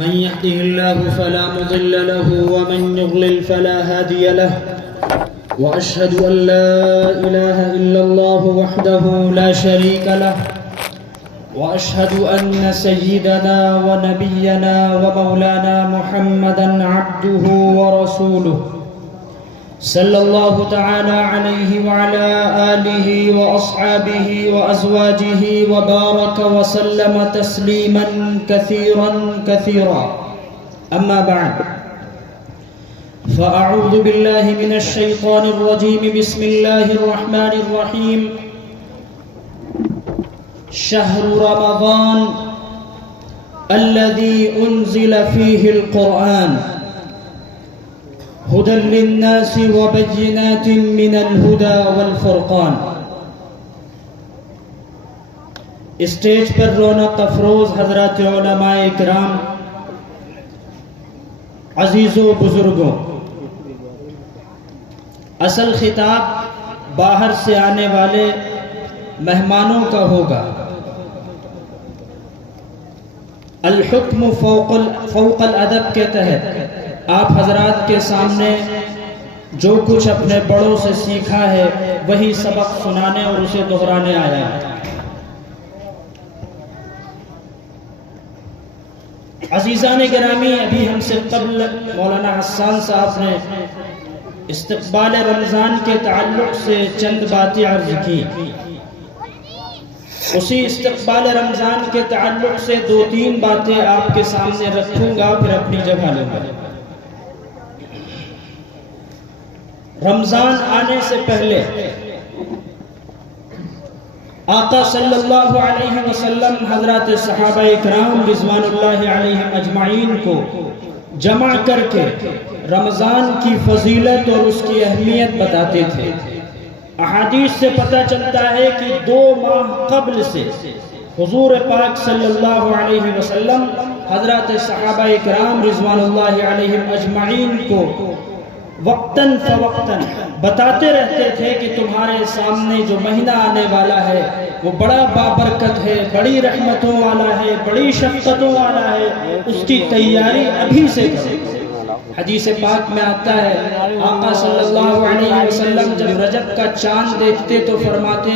من يهده الله فلا مضل له ومن يضلل فلا هادي له وأشهد أن لا إله إلا الله وحده لا شريك له وأشهد أن سيدنا ونبينا ومولانا محمدا عبده ورسوله صلى الله تعالى عليه وعلى آله وأصحابه وأزواجه وبارك وسلم تسليما كثيرا كثيرا. أما بعد، فأعوذ بالله من الشيطان الرجيم. بسم الله الرحمن الرحيم. شهر رمضان الذي أنزل فيه القرآن هدى للناس وبينات من الهدى والفرقان. اسٹیج پر رونق افروز حضرات علماء کرام، عزیزوں بزرگوں، اصل خطاب باہر سے آنے والے مہمانوں کا ہوگا. الحکم فوق الادب کے تحت آپ حضرات کے سامنے جو کچھ اپنے بڑوں سے سیکھا ہے وہی سبق سنانے اور اسے دہرانے آیا ہے. عزیزان گرامی، ابھی ہم سے قبل مولانا حسان صاحب نے استقبال رمضان کے تعلق سے چند باتیں عرض کی. اسی استقبال رمضان کے تعلق سے دو تین باتیں آپ کے سامنے رکھوں گا، پھر اپنی جگہ لوں گا. رمضان آنے سے پہلے آقا صلی اللہ علیہ وسلم حضرات صحابہ اکرام رضوان اللہ علیہم اجمعین کو جمع کر کے رمضان کی فضیلت اور اس کی اہمیت بتاتے تھے. احادیث سے پتہ چلتا ہے کہ 2 ماہ قبل سے حضور پاک صلی اللہ علیہ وسلم حضرات صحابہ اکرام رضوان اللہ علیہم اجمعین کو وقتاً فوقتاً بتاتے رہتے تھے کہ تمہارے سامنے جو مہینہ آنے والا ہے وہ بڑا بابرکت ہے، بڑی رحمتوں والا ہے، بڑی شفقتوں والا ہے، اس کی تیاری ابھی سے کرو. حدیث پاک میں آتا ہے آقا صلی اللہ علیہ وسلم جب رجب کا چاند دیکھتے تو فرماتے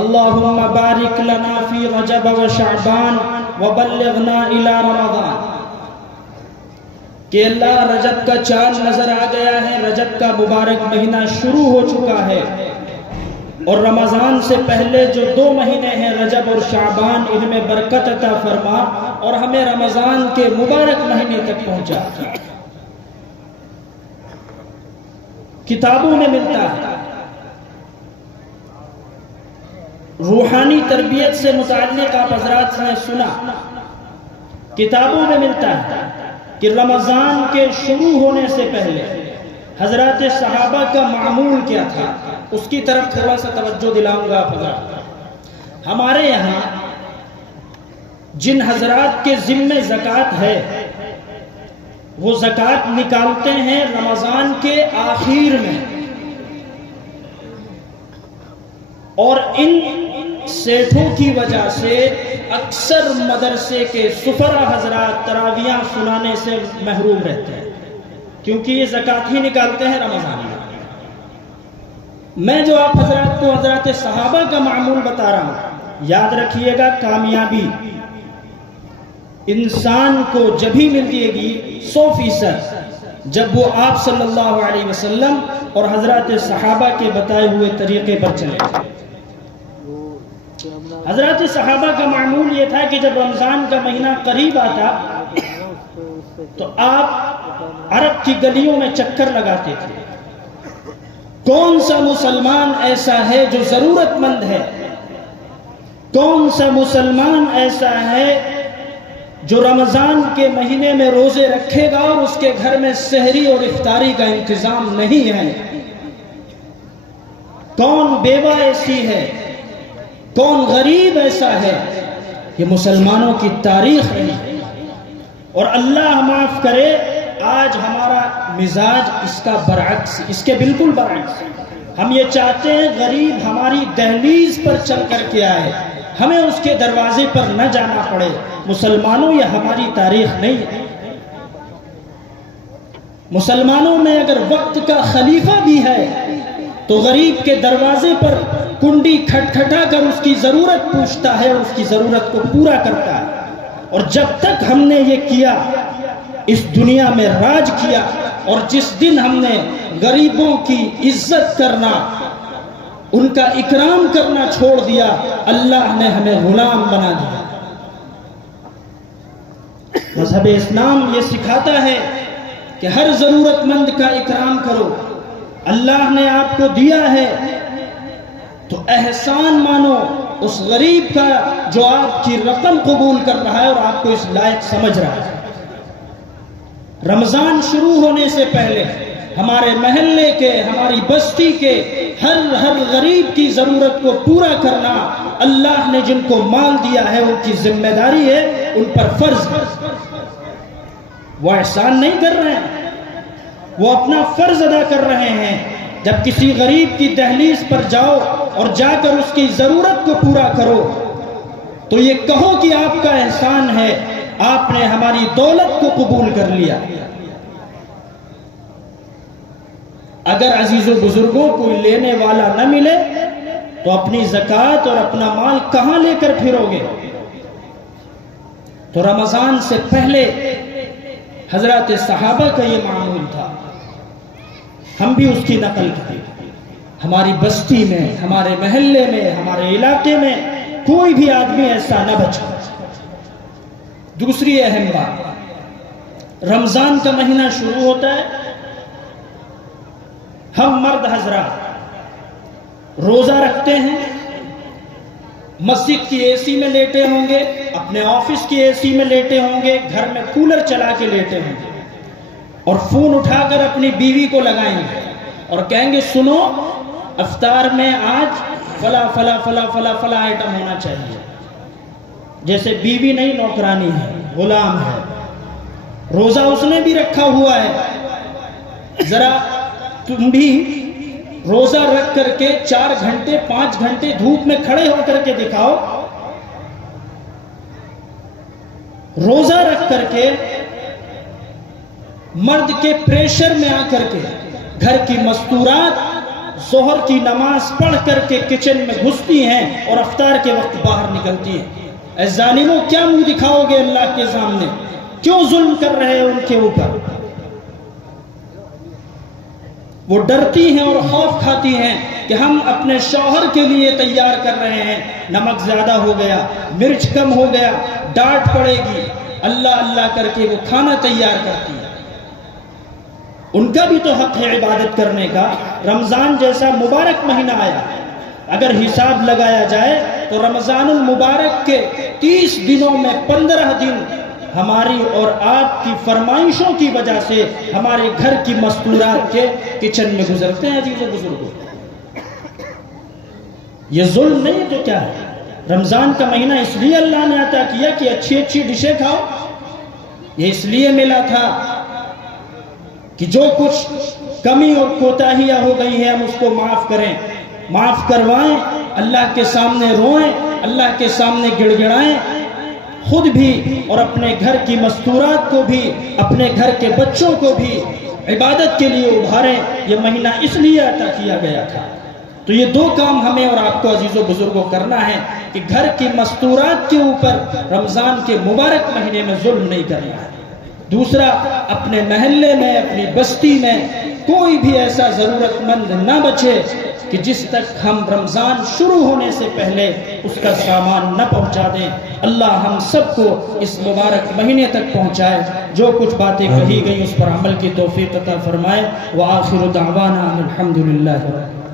اللہم بارک لنا فی رجب و شعبان وبلغنا الی رمضان، کہ اللہ رجب کا چاند نظر آ گیا ہے، رجب کا مبارک مہینہ شروع ہو چکا ہے، اور رمضان سے پہلے جو 2 مہینے ہیں رجب اور شعبان، ان میں برکت عطا فرما اور ہمیں رمضان کے مبارک مہینے تک پہنچا. کتابوں میں ملتا ہے، روحانی تربیت سے متعلق آپ حضرات نے سنا، کتابوں میں ملتا ہے کہ رمضان کے شروع ہونے سے پہلے حضرات صحابہ کا معمول کیا تھا. اس کی طرف تھوڑا سا توجہ دلاؤں گا حضرات. ہمارے یہاں جن حضرات کے ذمہ زکوٰۃ ہے وہ زکوٰۃ نکالتے ہیں رمضان کے آخر میں، اور ان سیٹھوں کی وجہ سے اکثر مدرسے کے سفرا حضرات تراویح سنانے سے محروم رہتے ہیں، کیونکہ یہ زکوٰۃ ہی نکالتے ہیں رمضان میں. میں جو آپ حضرات کو حضرات صحابہ کا معمول بتا رہا ہوں، یاد رکھیے گا کامیابی انسان کو جبھی ملتی گی 100% جب وہ آپ صلی اللہ علیہ وسلم اور حضرات صحابہ کے بتائے ہوئے طریقے پر چلے. حضرات صحابہ کا معمول یہ تھا کہ جب رمضان کا مہینہ قریب آتا تو آپ عرب کی گلیوں میں چکر لگاتے تھے. کون سا مسلمان ایسا ہے جو ضرورت مند ہے، کون سا مسلمان ایسا ہے جو رمضان کے مہینے میں روزے رکھے گا اور اس کے گھر میں سحری اور افطاری کا انتظام نہیں ہے، کون بیوہ ایسی ہے، کون غریب ایسا ہے. یہ مسلمانوں کی تاریخ ہے. اور اللہ معاف کرے آج ہمارا مزاج اس کا برعکس، اس کے بالکل برعکس. ہم یہ چاہتے ہیں غریب ہماری دہلیز پر چل کر کے آئے، ہمیں اس کے دروازے پر نہ جانا پڑے. مسلمانوں یہ ہماری تاریخ نہیں ہے. مسلمانوں میں اگر وقت کا خلیفہ بھی ہے تو غریب کے دروازے پر کنڈی کھٹکھٹا کر اس کی ضرورت پوچھتا ہے اور اس کی ضرورت کو پورا کرتا ہے. اور جب تک ہم نے یہ کیا، اس دنیا میں راج کیا، اور جس دن ہم نے غریبوں کی عزت کرنا، ان کا اکرام کرنا چھوڑ دیا، اللہ نے ہمیں غلام بنا دیا. مذہب اسلام یہ سکھاتا ہے کہ ہر ضرورت مند کا اکرام کرو. اللہ نے آپ کو دیا ہے تو احسان مانو اس غریب کا جو آپ کی رقم قبول کر رہا ہے اور آپ کو اس لائق سمجھ رہا ہے. رمضان شروع ہونے سے پہلے ہمارے محلے کے، ہماری بستی کے ہر غریب کی ضرورت کو پورا کرنا اللہ نے جن کو مال دیا ہے ان کی ذمہ داری ہے، ان پر فرض ہے. وہ احسان نہیں کر رہے ہیں، وہ اپنا فرض ادا کر رہے ہیں. جب کسی غریب کی دہلیز پر جاؤ اور جا کر اس کی ضرورت کو پورا کرو تو یہ کہو کہ آپ کا احسان ہے، آپ نے ہماری دولت کو قبول کر لیا. اگر عزیز و بزرگوں کوئی لینے والا نہ ملے تو اپنی زکوٰۃ اور اپنا مال کہاں لے کر پھرو گے؟ تو رمضان سے پہلے حضرات صحابہ کا یہ معمول تھا، ہم بھی اس کی نقل کریں. ہماری بستی میں، ہمارے محلے میں، ہمارے علاقے میں کوئی بھی آدمی ایسا نہ بچا. دوسری اہم بات، رمضان کا مہینہ شروع ہوتا ہے، ہم مرد حضرات روزہ رکھتے ہیں، مسجد کی اے سی میں لیٹے ہوں گے، اپنے آفس کی اے سی میں لیٹے ہوں گے، گھر میں کولر چلا کے لیٹے ہوں گے، اور فون اٹھا کر اپنی بیوی کو لگائیں گے اور کہیں گے سنو افطار میں آج فلا فلا فلا فلا فلا آئٹم ہونا چاہیے. جیسے بیوی نہیں نوکرانی ہے، غلام ہے، روزہ اس نے بھی رکھا ہوا ہے. ذرا تم بھی روزہ رکھ کر کے 4 گھنٹے 5 گھنٹے دھوپ میں کھڑے ہو کر کے دکھاؤ. روزہ رکھ کر کے مرد کے پریشر میں آ کر کے گھر کی مستورات ظہر کی نماز پڑھ کر کے کچن میں گھستی ہیں اور افطار کے وقت باہر نکلتی ہیں. اے ظالموں، کیا منہ دکھاؤ گے اللہ کے سامنے؟ کیوں ظلم کر رہے ہیں ان کے اوپر؟ وہ ڈرتی ہیں اور خوف کھاتی ہیں کہ ہم اپنے شوہر کے لیے تیار کر رہے ہیں، نمک زیادہ ہو گیا، مرچ کم ہو گیا، ڈانٹ پڑے گی. اللہ اللہ کر کے وہ کھانا تیار کرتی ہے. ان کا بھی تو حق ہے عبادت کرنے کا. رمضان جیسا مبارک مہینہ آیا، اگر حساب لگایا جائے تو رمضان المبارک کے 30 دنوں میں 15 دن ہماری اور آپ کی فرمائشوں کی وجہ سے ہمارے گھر کی مستورات کے کچن میں گزرتے ہیں. عزیز و بزرگوں، یہ ظلم نہیں تو کیا ہے؟ رمضان کا مہینہ اس لیے اللہ نے عطا کیا کہ اچھی اچھی ڈشیں کھاؤ. یہ اس لیے ملا تھا کہ جو کچھ کمی اور کوتاہیاں ہو گئی ہیں ہم اس کو معاف کریں، معاف کروائیں، اللہ کے سامنے روئیں، اللہ کے سامنے گڑ گڑائیں، خود بھی اور اپنے گھر کی مستورات کو بھی، اپنے گھر کے بچوں کو بھی عبادت کے لیے ابھاریں. یہ مہینہ اس لیے عطا کیا گیا تھا. تو یہ 2 کام ہمیں اور آپ کو عزیز و بزرگوں کرنا ہے کہ گھر کی مستورات کے اوپر رمضان کے مبارک مہینے میں ظلم نہیں کرنا ہے. دوسرا، اپنے محلے میں، اپنی بستی میں کوئی بھی ایسا ضرورت مند نہ بچے کہ جس تک ہم رمضان شروع ہونے سے پہلے اس کا سامان نہ پہنچا دیں. اللہ ہم سب کو اس مبارک مہینے تک پہنچائے. جو کچھ باتیں کہی گئی اس پر عمل کی توفیق عطا فرمائے. وآخر دعوانا الحمدللہ.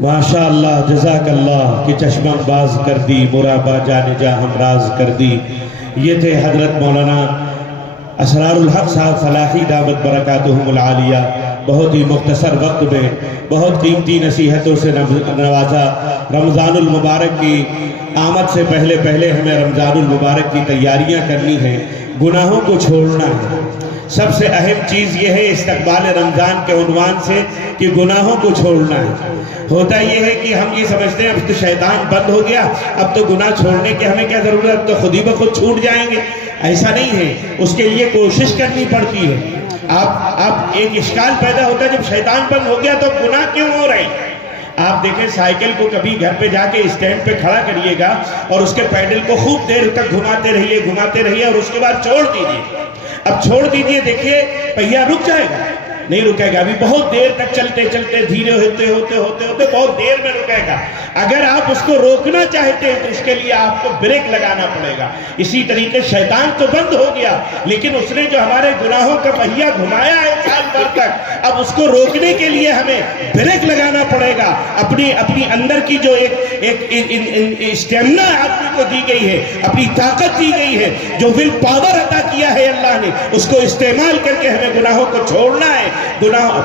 ماشاء اللہ، جزاک اللہ کہ چشمہ باز کر دی، مرابا جان جا ہم راز کر دی. یہ تھے حضرت مولانا اسرار الحق صاحب فلاحی دعوت برکاتہم العالیہ. بہت ہی مختصر وقت میں بہت قیمتی نصیحتوں سے نوازا. رمضان المبارک کی آمد سے پہلے ہمیں رمضان المبارک کی تیاریاں کرنی ہیں، گناہوں کو چھوڑنا ہے. سب سے اہم چیز یہ ہے استقبال رمضان کے عنوان سے کہ گناہوں کو چھوڑنا ہے. ہوتا یہ ہے کہ ہم یہ سمجھتے ہیں اب تو شیطان بند ہو گیا، اب تو گناہ چھوڑنے کی ہمیں کیا ضرورت، اب تو خود ہی بخود چھوٹ جائیں گے. ایسا نہیں ہے، اس کے لیے کوشش کرنی پڑتی ہے. آپ ایک اشکال پیدا ہوتا ہے جب شیطان بند ہو گیا تو گناہ کیوں ہو رہے ہیں؟ آپ دیکھیں سائیکل کو کبھی گھر پہ جا کے اسٹینڈ پہ کھڑا کریے گا اور اس کے پیڈل کو خوب دیر تک گھماتے رہیے اور اس کے بعد چھوڑ دیجیے. اب چھوڑ دیجیے، دیکھیے پہیہ رک جائے گا؟ نہیں رکے گا. ابھی بہت دیر تک چلتے دھیرے ہوتے بہت دیر میں رکے گا. اگر آپ اس کو روکنا چاہتے ہیں تو اس کے لیے آپ کو بریک لگانا پڑے گا. اسی طریقے شیطان تو بند ہو گیا، لیکن اس نے جو ہمارے گناہوں کا پہیہ گھمایا ہے سال بھر تک، اب اس کو روکنے کے لیے ہمیں بریک لگانا پڑے گا. اپنی اندر کی جو ایک اسٹیمنا آدمی کو دی گئی ہے، اپنی طاقت دی گئی ہے، جو ول پاور عطا کیا ہے اللہ نے، اس کو استعمال کر کے ہمیں گناہوں کو چھوڑنا ہے.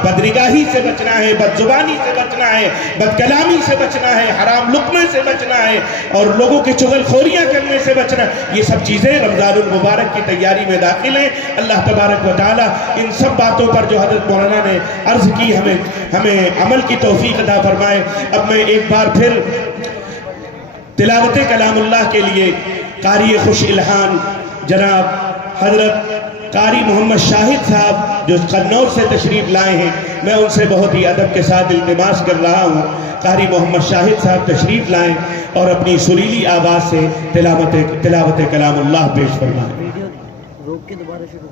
بدنگاہی سے بچنا ہے، بد زبانی سے بچنا ہے، بد کلامی سے بچنا ہے، حرام لقمے سے بچنا ہے، اور لوگوں کی چغل خوریاں کرنے سے بچنا. یہ سب چیزیں رمضان المبارک کی تیاری میں داخل ہیں. اللہ تبارک و تعالی ان سب باتوں پر جو حضرت مولانا نے عرض کی ہمیں عمل کی توفیق عطا فرمائے. اب میں ایک بار پھر تلاوت کلام اللہ کے لیے قاری خوش الہان جناب حضرت قاری محمد شاہد صاحب جو قنوج سے تشریف لائے ہیں، میں ان سے بہت ہی ادب کے ساتھ التماس کر رہا ہوں قاری محمد شاہد صاحب تشریف لائیں اور اپنی سریلی آواز سے تلاوت کلام اللہ پیش فرمائیں. روک کے دوبارہ شروع